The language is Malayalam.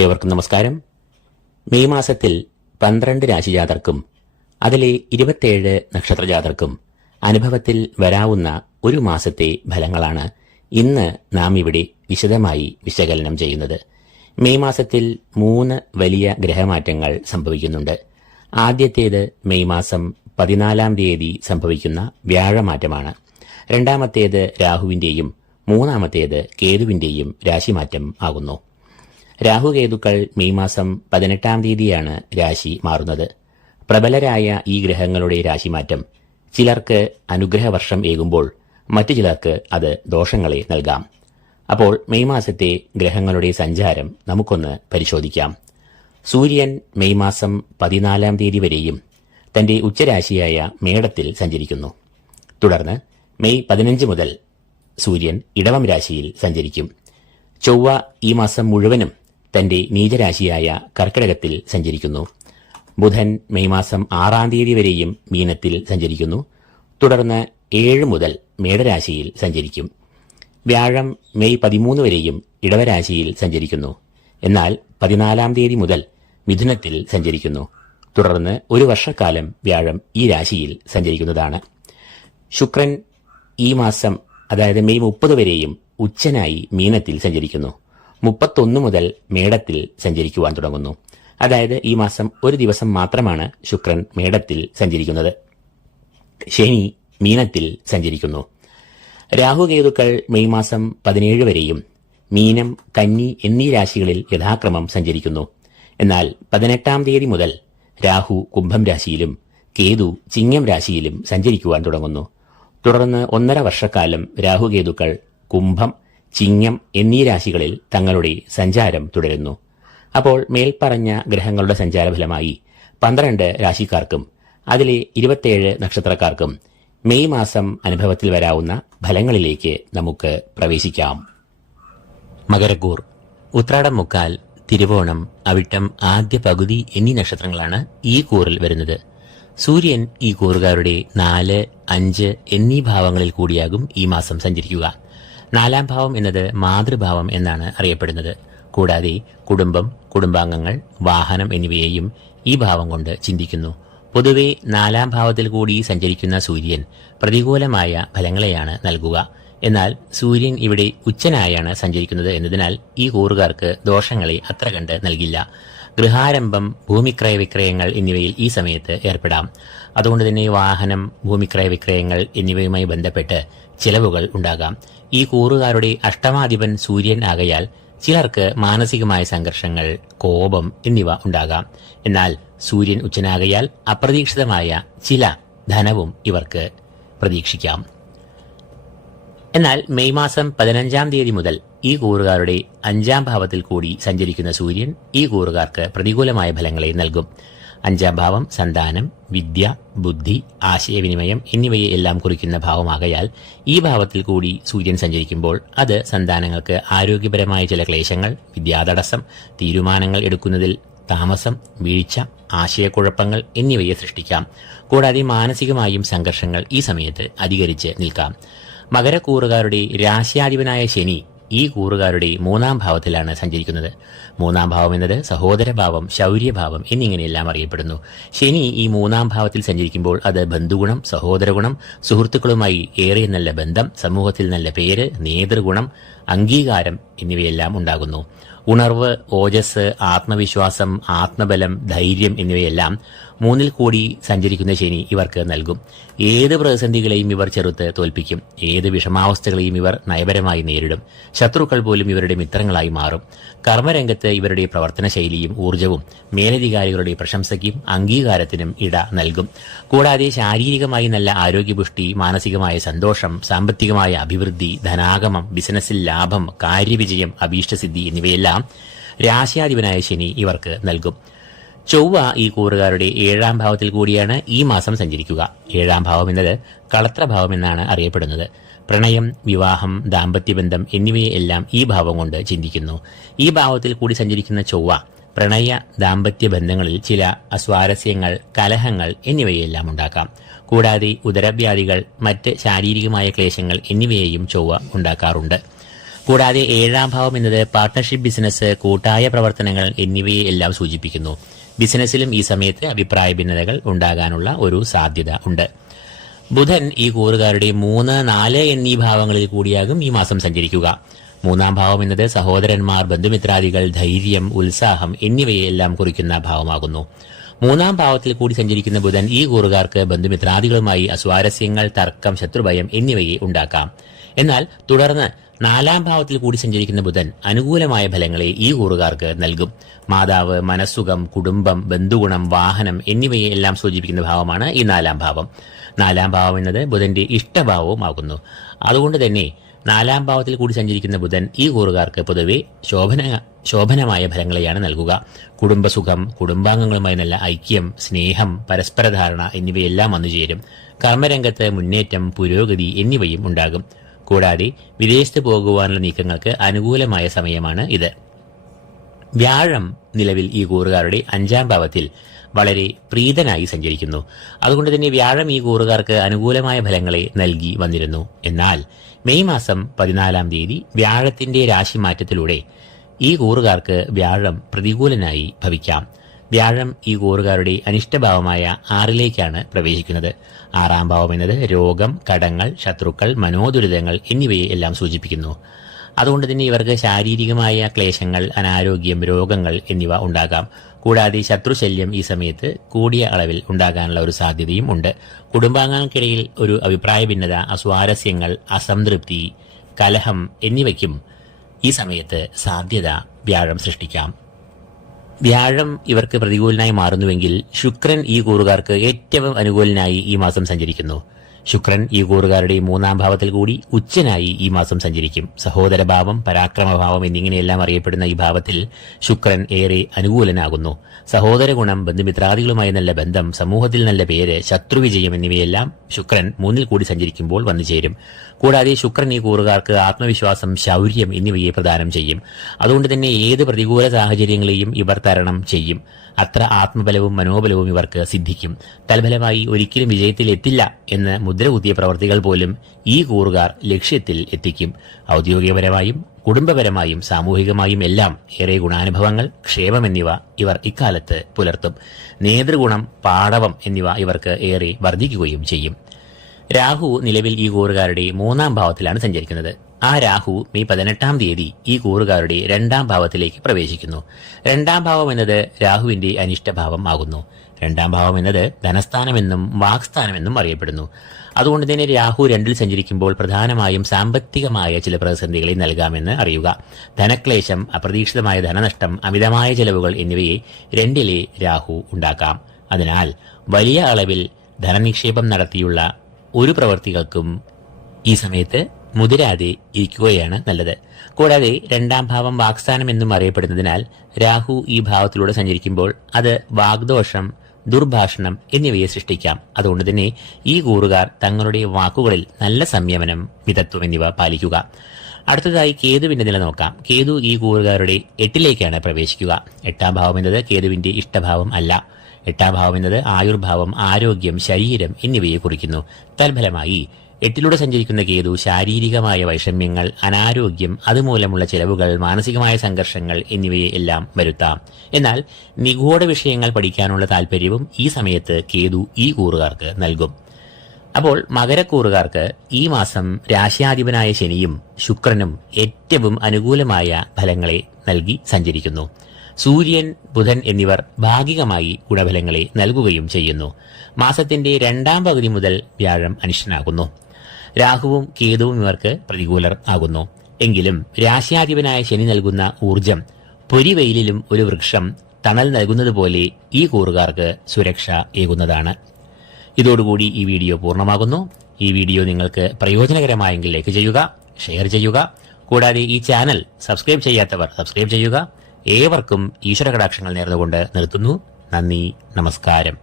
ഏവർക്കും നമസ്കാരം. മെയ് മാസത്തിൽ 12 രാശിജാതർക്കും അതിലെ 27 നക്ഷത്രജാതർക്കും അനുഭവത്തിൽ വരാവുന്ന ഒരു മാസത്തെ ഫലങ്ങളാണ് ഇന്ന് നാം ഇവിടെ വിശദമായി വിശകലനം ചെയ്യുന്നത്. മെയ് മാസത്തിൽ 3 വലിയ ഗ്രഹമാറ്റങ്ങൾ സംഭവിക്കുന്നുണ്ട്. ആദ്യത്തേത് മെയ് മാസം 14-ാം തീയതി സംഭവിക്കുന്ന വ്യാഴമാറ്റമാണ്. രണ്ടാമത്തേത് രാഹുവിന്റെയും മൂന്നാമത്തേത് കേതുവിന്റെയും രാശിമാറ്റം ആകുന്നു. രാഹുകേതുക്കൾ മെയ് മാസം 18-ാം തീയതിയാണ് രാശി മാറുന്നത്. പ്രബലരായ ഈ ഗ്രഹങ്ങളുടെ രാശിമാറ്റം ചിലർക്ക് അനുഗ്രഹവർഷം ഏകുമ്പോൾ മറ്റു ചിലർക്ക് അത് ദോഷങ്ങളെ നൽകാം. അപ്പോൾ മെയ് മാസത്തെ ഗ്രഹങ്ങളുടെ സഞ്ചാരം നമുക്കൊന്ന് പരിശോധിക്കാം. സൂര്യൻ മെയ് മാസം 14-ാം തീയതി വരെയും തന്റെ ഉച്ചരാശിയായ മേടത്തിൽ സഞ്ചരിക്കുന്നു. തുടർന്ന് മെയ് 15 മുതൽ സൂര്യൻ ഇടവം രാശിയിൽ സഞ്ചരിക്കും. ചൊവ്വ ഈ മാസം മുഴുവനും തന്റെ നീചരാശിയായ കർക്കിടകത്തിൽ സഞ്ചരിക്കുന്നു. ബുധൻ മെയ് മാസം 6-ാം തീയതി വരെയും മീനത്തിൽ സഞ്ചരിക്കുന്നു. തുടർന്ന് 7 മുതൽ മേടരാശിയിൽ സഞ്ചരിക്കും. വ്യാഴം മെയ് 13 വരെയും ഇടവരാശിയിൽ സഞ്ചരിക്കുന്നു. എന്നാൽ 14-ാം തീയതി മുതൽ മിഥുനത്തിൽ സഞ്ചരിക്കുന്നു. തുടർന്ന് ഒരു വർഷക്കാലം വ്യാഴം ഈ രാശിയിൽ സഞ്ചരിക്കുന്നതാണ്. ശുക്രൻ ഈ മാസം അതായത് മെയ് 30 വരെയും ഉച്ചനായി മീനത്തിൽ സഞ്ചരിക്കുന്നു. 31 മുതൽ മേടത്തിൽ സഞ്ചരിക്കുവാൻ തുടങ്ങുന്നു. അതായത് ഈ മാസം ഒരു ദിവസം മാത്രമാണ് ശുക്രൻ മേടത്തിൽ സഞ്ചരിക്കുന്നത്. ശനി മീനത്തിൽ സഞ്ചരിക്കുന്നു. രാഹുകേതുക്കൾ മെയ് മാസം 17 വരെയും മീനം, കന്നി എന്നീ രാശികളിൽ യഥാക്രമം സഞ്ചരിക്കുന്നു. എന്നാൽ 18-ാം തീയതി മുതൽ രാഹു കുംഭം രാശിയിലും കേതു ചിങ്ങം രാശിയിലും സഞ്ചരിക്കുവാൻ തുടങ്ങുന്നു. തുടർന്ന് 1.5 വർഷക്കാലം രാഹുകേതുക്കൾ കുംഭം, ചിങ്ങം എന്നീ രാശികളിൽ തങ്ങളുടെ സഞ്ചാരം തുടരുന്നു. അപ്പോൾ മേൽപ്പറഞ്ഞ ഗ്രഹങ്ങളുടെ സഞ്ചാരഫലമായി 12 രാശിക്കാർക്കും അതിലെ 27 നക്ഷത്രക്കാർക്കും മെയ് മാസം അനുഭവത്തിൽ വരാവുന്ന ഫലങ്ങളിലേക്ക് നമുക്ക് പ്രവേശിക്കാം. മകരക്കൂർ, ഉത്രാടം മുക്കാൽ, തിരുവോണം, അവിട്ടം ആദ്യ പകുതി എന്നീ നക്ഷത്രങ്ങളാണ് ഈ കൂറിൽ വരുന്നത്. സൂര്യൻ ഈ കൂറുകാരുടെ 4, 5 എന്നീ ഭാവങ്ങളിൽ കൂടിയാകും ഈ മാസം സഞ്ചരിക്കുക. 4-ാം ഭാവം എന്നത് മാതൃഭാവം എന്നാണ് അറിയപ്പെടുന്നത്. കൂടാതെ കുടുംബം, കുടുംബാംഗങ്ങൾ, വാഹനം എന്നിവയെയും ഈ ഭാവം കൊണ്ട് ചിന്തിക്കുന്നു. പൊതുവെ 4-ാം ഭാവത്തിൽ കൂടി സഞ്ചരിക്കുന്ന സൂര്യൻ പ്രതികൂലമായ ഫലങ്ങളെയാണ് നൽകുക. എന്നാൽ സൂര്യൻ ഇവിടെ ഉച്ചനായാണ് സഞ്ചരിക്കുന്നത് എന്നതിനാൽ ഈ കൂറുകാർക്ക് ദോഷങ്ങളെ അത്ര കണ്ട് നൽകില്ല. ഗൃഹാരംഭം, ഭൂമിക്രയ വിക്രയങ്ങൾ എന്നിവയിൽ ഈ സമയത്ത് ഏർപ്പെടാം. അതുകൊണ്ട് തന്നെ വാഹനം, ഭൂമിക്രയ വിക്രയങ്ങൾ എന്നിവയുമായി ബന്ധപ്പെട്ട് ചിലവുകൾ ഉണ്ടാകാം. ഈ കൂറുകാരുടെ അഷ്ടമാധിപൻ സൂര്യൻ ആകയാൽ ചിലർക്ക് മാനസികമായ സംഘർഷങ്ങൾ, കോപം എന്നിവ ഉണ്ടാകാം. എന്നാൽ സൂര്യൻ ഉച്ചനാകയാൽ അപ്രതീക്ഷിതമായ ചില ധനവും ഇവർക്ക് പ്രതീക്ഷിക്കാം. എന്നാൽ മെയ് മാസം 15-ാം തീയതി മുതൽ ഈ കൂറുകാരുടെ 5-ാം ഭാവത്തിൽ കൂടി സഞ്ചരിക്കുന്ന സൂര്യൻ ഈ കൂറുകാർക്ക് പ്രതികൂലമായ ഫലങ്ങളെ നൽകും. 5-ാം ഭാവം സന്താനം, വിദ്യ, ബുദ്ധി, ആശയവിനിമയം എന്നിവയെ എല്ലാം കുറിക്കുന്ന ഭാവമാകയാൽ ഈ ഭാവത്തിൽ കൂടി സൂര്യൻ സഞ്ചരിക്കുമ്പോൾ അത് സന്താനങ്ങൾക്ക് ആരോഗ്യപരമായ ചില ക്ലേശങ്ങൾ, വിദ്യാതടസ്സം, തീരുമാനങ്ങൾ എടുക്കുന്നതിൽ താമസം, വീഴ്ച, ആശയക്കുഴപ്പങ്ങൾ എന്നിവയെ സൃഷ്ടിക്കാം. കൂടാതെ മാനസികമായും സംഘർഷങ്ങൾ ഈ സമയത്ത് അധികരിച്ച് നിൽക്കാം. മകരക്കൂറുകാരുടെ രാശ്യാധിപനായ ശനി ഈ കൂറുകാരുടെ 3-ാം ഭാവത്തിലാണ് സഞ്ചരിക്കുന്നത്. 3-ാം ഭാവം എന്നത് സഹോദരഭാവം, ശൗര്യഭാവം എന്നിങ്ങനെയെല്ലാം അറിയപ്പെടുന്നു. ശനി ഈ 3-ാം ഭാവത്തിൽ സഞ്ചരിക്കുമ്പോൾ അത് ബന്ധുഗുണം, സഹോദരഗുണം, സുഹൃത്തുക്കളുമായി ഏറെ നല്ല ബന്ധം, സമൂഹത്തിൽ നല്ല പേര്, നേതൃഗുണം, അംഗീകാരം എന്നിവയെല്ലാം ഉണ്ടാകുന്നു. ഉണർവ്, ഓജസ്, ആത്മവിശ്വാസം, ആത്മബലം, ധൈര്യം എന്നിവയെല്ലാം 3-ൽ കൂടി സഞ്ചരിക്കുന്ന ശനി ഇവർക്ക് നൽകും. ഏത് പ്രതിസന്ധികളെയും ഇവർ ചെറുത്ത് തോൽപ്പിക്കും. ഏത് വിഷമാവസ്ഥകളെയും ഇവർ നയപരമായി നേരിടും. ശത്രുക്കൾ പോലും ഇവരുടെ മിത്രങ്ങളായി മാറും. കർമ്മരംഗത്ത് ഇവരുടെ പ്രവർത്തന ശൈലിയും ഊർജ്ജവും മേലധികാരികളുടെ പ്രശംസയ്ക്കും അംഗീകാരത്തിനും ഇട നൽകും. കൂടാതെ ശാരീരികമായി നല്ല ആരോഗ്യപുഷ്ടി, മാനസികമായ സന്തോഷം, സാമ്പത്തികമായ അഭിവൃദ്ധി, ധനാഗമം, ബിസിനസ്സിൽ ലാഭം, കാര്യവിജയം, അഭീഷ്ടസിദ്ധി എന്നിവയെല്ലാം രാശ്യാധിപനായ ശനി ഇവർക്ക് നൽകും. ചൊവ്വ ഈ കൂറുകാരുടെ 7-ാം ഭാവത്തിൽ കൂടിയാണ് ഈ മാസം സഞ്ചരിക്കുക. 7-ാം ഭാവം എന്നത് കളത്രഭാവം എന്നാണ് അറിയപ്പെടുന്നത്. പ്രണയം, വിവാഹം, ദാമ്പത്യബന്ധം എന്നിവയെല്ലാം ഈ ഭാവം കൊണ്ട് ചിന്തിക്കുന്നു. ഈ ഭാവത്തിൽ കൂടി സഞ്ചരിക്കുന്ന ചൊവ്വ പ്രണയ ദാമ്പത്യ ബന്ധങ്ങളിൽ ചില അസ്വാരസ്യങ്ങൾ, കലഹങ്ങൾ എന്നിവയെല്ലാം ഉണ്ടാക്കാം. കൂടാതെ ഉദരവ്യാധികൾ, മറ്റ് ശാരീരികമായ ക്ലേശങ്ങൾ എന്നിവയെയും ചൊവ്വ ഉണ്ടാക്കാറുണ്ട്. കൂടാതെ 7ാം ഭാവം എന്നത് പാർട്ട്ണർഷിപ്പ് ബിസിനസ്, കൂട്ടായ പ്രവർത്തനങ്ങൾ എന്നിവയെ എല്ലാം സൂചിപ്പിക്കുന്നു. ബിസിനസ്സിലും ഈ സമയത്ത് അഭിപ്രായ ഭിന്നതകൾ ഉണ്ടാകാനുള്ള ഒരു സാധ്യത ഉണ്ട്. ബുധൻ ഈ കൂറുകാരുടെ 3, 4 എന്നീ ഭാവങ്ങളിൽ കൂടിയാകും ഈ മാസം സഞ്ചരിക്കുക. 3ാം ഭാവം എന്നത് സഹോദരന്മാർ, ബന്ധുമിത്രാദികൾ, ധൈര്യം, ഉത്സാഹം എന്നിവയെല്ലാം കുറിക്കുന്ന ഭാവമാകുന്നു. 3ാം ഭാവത്തിൽ കൂടി സഞ്ചരിക്കുന്ന ബുധൻ ഈ കൂറുകാർക്ക് ബന്ധുമിത്രാദികളുമായി അസ്വാരസ്യങ്ങൾ, തർക്കം, ശത്രുഭയം എന്നിവയെ ഉണ്ടാക്കാം. എന്നാൽ തുടർന്ന് 4ാം ഭാവത്തിൽ കൂടി സഞ്ചരിക്കുന്ന ബുധൻ അനുകൂലമായ ഫലങ്ങളെ ഈ കൂറുകാർക്ക് നൽകും. മാതാവ്, മനസ്സുഖം, കുടുംബം, ബന്ധുഗുണം, വാഹനം എന്നിവയെ എല്ലാം സൂചിപ്പിക്കുന്ന ഭാവമാണ് ഈ 4ാം ഭാവം. 4ാം ഭാവം എന്നത് ബുധന്റെ ഇഷ്ടഭാവവുമാകുന്നു. അതുകൊണ്ട് തന്നെ 4ാം ഭാവത്തിൽ കൂടി സഞ്ചരിക്കുന്ന ബുധൻ ഈ കൂറുകാർക്ക് പൊതുവെ ശോഭനമായ ഫലങ്ങളെയാണ് നൽകുക. കുടുംബസുഖം, കുടുംബാംഗങ്ങളുമായി നല്ല ഐക്യം, സ്നേഹം, പരസ്പരധാരണ എന്നിവയെല്ലാം വന്നുചേരും. കർമ്മരംഗത്ത് മുന്നേറ്റം, പുരോഗതി എന്നിവയും ഉണ്ടാകും. കൂടാതെ വിദേശത്ത് പോകുവാനുള്ള നീക്കങ്ങൾക്ക് അനുകൂലമായ സമയമാണ് ഇത്. വ്യാഴം നിലവിൽ ഈ കൂറുകാരുടെ 5ാം ഭാവത്തിൽ വളരെ പ്രീതനായി സഞ്ചരിക്കുന്നു. അതുകൊണ്ട് തന്നെ വ്യാഴം ഈ കൂറുകാർക്ക് അനുകൂലമായ ഫലങ്ങളെ നൽകി വന്നിരുന്നു. എന്നാൽ മെയ് മാസം 14ാം തീയതി വ്യാഴത്തിന്റെ രാശിമാറ്റത്തിലൂടെ ഈ കൂറുകാർക്ക് വ്യാഴം പ്രതികൂലനായി ഭവിക്കാം. വ്യാഴം ഈ കൂറുകാരുടെ അനിഷ്ടഭാവമായ 6ലേക്കാണ് പ്രവേശിക്കുന്നത്. 6ാം ഭാവം എന്നത് രോഗം, കടങ്ങൾ, ശത്രുക്കൾ, മനോദുരിതങ്ങൾ എന്നിവയെ എല്ലാം സൂചിപ്പിക്കുന്നു. അതുകൊണ്ട് തന്നെ ഇവർക്ക് ശാരീരികമായ ക്ലേശങ്ങൾ, അനാരോഗ്യം, രോഗങ്ങൾ എന്നിവ ഉണ്ടാകാം. കൂടാതെ ശത്രുശല്യം ഈ സമയത്ത് കൂടിയ അളവിൽ ഉണ്ടാകാനുള്ള ഒരു സാധ്യതയും ഉണ്ട്. കുടുംബാംഗങ്ങൾക്കിടയിൽ ഒരു അഭിപ്രായ ഭിന്നത, അസ്വാരസ്യങ്ങൾ, അസംതൃപ്തി, കലഹം എന്നിവയ്ക്കും ഈ സമയത്ത് സാധ്യത വ്യാഴം സൃഷ്ടിക്കാം. വ്യാഴം ഇവർക്ക് പ്രതികൂലനായി മാറുന്നുവെങ്കിൽ ശുക്രൻ ഈ കൂറുകാർക്ക് ഏറ്റവും അനുകൂലനായി ഈ മാസം സഞ്ചരിക്കുന്നു. ശുക്രൻ ഈ കൂറുകാരുടെ 3ാം ഭാവത്തിൽ കൂടി ഉച്ചനായി ഈ മാസം സഞ്ചരിക്കും. സഹോദരഭാവം, പരാക്രമഭാവം എന്നിങ്ങനെയെല്ലാം അറിയപ്പെടുന്ന ഈ ഭാവത്തിൽ ശുക്രൻ ഏറെ അനുകൂലനാകുന്നു. സഹോദര ഗുണം, ബന്ധുമിത്രാദികളുമായി നല്ല ബന്ധം, സമൂഹത്തിൽ നല്ല പേര്, ശത്രുവിജയം എന്നിവയെല്ലാം ശുക്രൻ 3ൽ കൂടി സഞ്ചരിക്കുമ്പോൾ വന്നുചേരും. കൂടാതെ ശുക്രൻ ഈ കൂറുകാർക്ക് ആത്മവിശ്വാസം, ശൗര്യം എന്നിവയെ പ്രദാനം ചെയ്യും. അതുകൊണ്ട് തന്നെ ഏത് പ്രതികൂല സാഹചര്യങ്ങളെയും ഇവർ തരണം ചെയ്യും. അത്ര ആത്മബലവും മനോബലവും ഇവർക്ക് സിദ്ധിക്കും. തൽഫലമായി ഒരിക്കലും വിജയത്തിൽ എത്തില്ല എന്ന് മുദ്രകുത്തിയ പ്രവർത്തികൾ പോലും ഈ കൂറുകാർ ലക്ഷ്യത്തിൽ എത്തിക്കും. ഔദ്യോഗികപരമായും കുടുംബപരമായും സാമൂഹികമായും എല്ലാം ഏറെ ഗുണാനുഭവങ്ങൾ, ക്ഷേമം എന്നിവ ഇവർ ഇക്കാലത്ത് പുലർത്തും. നേതൃഗുണം, പാടവം എന്നിവ ഇവർക്ക് ഏറെ വർദ്ധിക്കുകയും ചെയ്യും. രാഹു നിലവിൽ ഈ കൂറുകാരുടെ 3ാം ഭാവത്തിലാണ് സഞ്ചരിക്കുന്നത്. ആ രാഹു മെയ് 18ാം തീയതി ഈ കൂറുകാരുടെ 2ാം ഭാവത്തിലേക്ക് പ്രവേശിക്കുന്നു. 2ാം ഭാവം എന്നത് രാഹുവിന്റെ അനിഷ്ടഭാവം ആകുന്നു. 2ാം ഭാവം എന്നത് ധനസ്ഥാനമെന്നും വാക്സ്ഥാനമെന്നും അറിയപ്പെടുന്നു. അതുകൊണ്ട് തന്നെ രാഹു 2ൽ സഞ്ചരിക്കുമ്പോൾ പ്രധാനമായും സാമ്പത്തികമായ ചില പ്രതിസന്ധികളെ നൽകാമെന്ന് അറിയുക. ധനക്ലേശം, അപ്രതീക്ഷിതമായ ധനനഷ്ടം, അമിതമായ ചെലവുകൾ എന്നിവയെ 2ലെ രാഹു ഉണ്ടാക്കാം. അതിനാൽ വലിയ അളവിൽ ധനനിക്ഷേപം നടത്തിയുള്ള ഒരു പ്രവർത്തികൾക്കും ഈ സമയത്ത് മുതിരാതെ ഇരിക്കുകയാണ് നല്ലത്. കൂടാതെ 2ാം ഭാവം വാക്സ്ഥാനം എന്നും അറിയപ്പെടുന്നതിനാൽ രാഹു ഈ ഭാവത്തിലൂടെ സഞ്ചരിക്കുമ്പോൾ അത് വാഗ്ദോഷം, ദുർഭാഷണം എന്നിവയെ സൃഷ്ടിക്കാം. അതുകൊണ്ട് തന്നെ ഈ കൂറുകാർ തങ്ങളുടെ വാക്കുകളിൽ നല്ല സംയമനം, മിതത്വം എന്നിവ പാലിക്കുക. അടുത്തതായി കേതുവിന്റെ നില നോക്കാം. കേതു ഈ കൂറുകാരുടെ 8ലേക്കാണ് പ്രവേശിക്കുക. 8ാം ഭാവം എന്നത് കേതുവിന്റെ ഇഷ്ടഭാവം അല്ല. 8ാം ഭാവം എന്നത് ആയുർഭാവം, ആരോഗ്യം, ശരീരം എന്നിവയെ കുറിക്കുന്നു. തൽഫലമായി 8ലൂടെ സഞ്ചരിക്കുന്ന കേതു ശാരീരികമായ വൈഷമ്യങ്ങൾ, അനാരോഗ്യം, അതുമൂലമുള്ള ചെലവുകൾ, മാനസികമായ സംഘർഷങ്ങൾ എന്നിവയെ എല്ലാം വരുത്താം. എന്നാൽ നിഗൂഢ വിഷയങ്ങൾ പഠിക്കാനുള്ള താല്പര്യവും ഈ സമയത്ത് കേതു ഈ കൂറുകാർക്ക് നൽകും. അപ്പോൾ മകരക്കൂറുകാർക്ക് ഈ മാസം രാശ്യാധിപനായ ശനിയും ശുക്രനും ഏറ്റവും അനുകൂലമായ ഫലങ്ങളെ നൽകി സഞ്ചരിക്കുന്നു. സൂര്യൻ, ബുധൻ എന്നിവർ ഭാഗികമായി ഗുണഫലങ്ങളെ നൽകുകയും ചെയ്യുന്നു. മാസത്തിന്റെ 2ാം പകുതി മുതൽ വ്യാഴം അനിഷ്ടനാകുന്നു. രാഹുവും കേതുവും ഇവർക്ക് പ്രതികൂലർ ആകുന്നു. എങ്കിലും രാശ്യാധിപനായ ശനി നൽകുന്ന ഊർജം പൊരിവെയിലിലും ഒരു വൃക്ഷം തണൽ നൽകുന്നതുപോലെ ഈ കൂറുകാർക്ക് സുരക്ഷ ഏകുന്നതാണ്. ഇതോടുകൂടി ഈ വീഡിയോ പൂർണ്ണമാകുന്നു. ഈ വീഡിയോ നിങ്ങൾക്ക് പ്രയോജനകരമായെങ്കിൽ ലൈക്ക് ചെയ്യുക, ഷെയർ ചെയ്യുക. കൂടാതെ ഈ ചാനൽ സബ്സ്ക്രൈബ് ചെയ്യാത്തവർ സബ്സ്ക്രൈബ് ചെയ്യുക. ഏവർക്കും ഈശ്വര കടാക്ഷങ്ങൾ നേർന്നുകൊണ്ട് നിർത്തുന്നു. നന്ദി, നമസ്കാരം.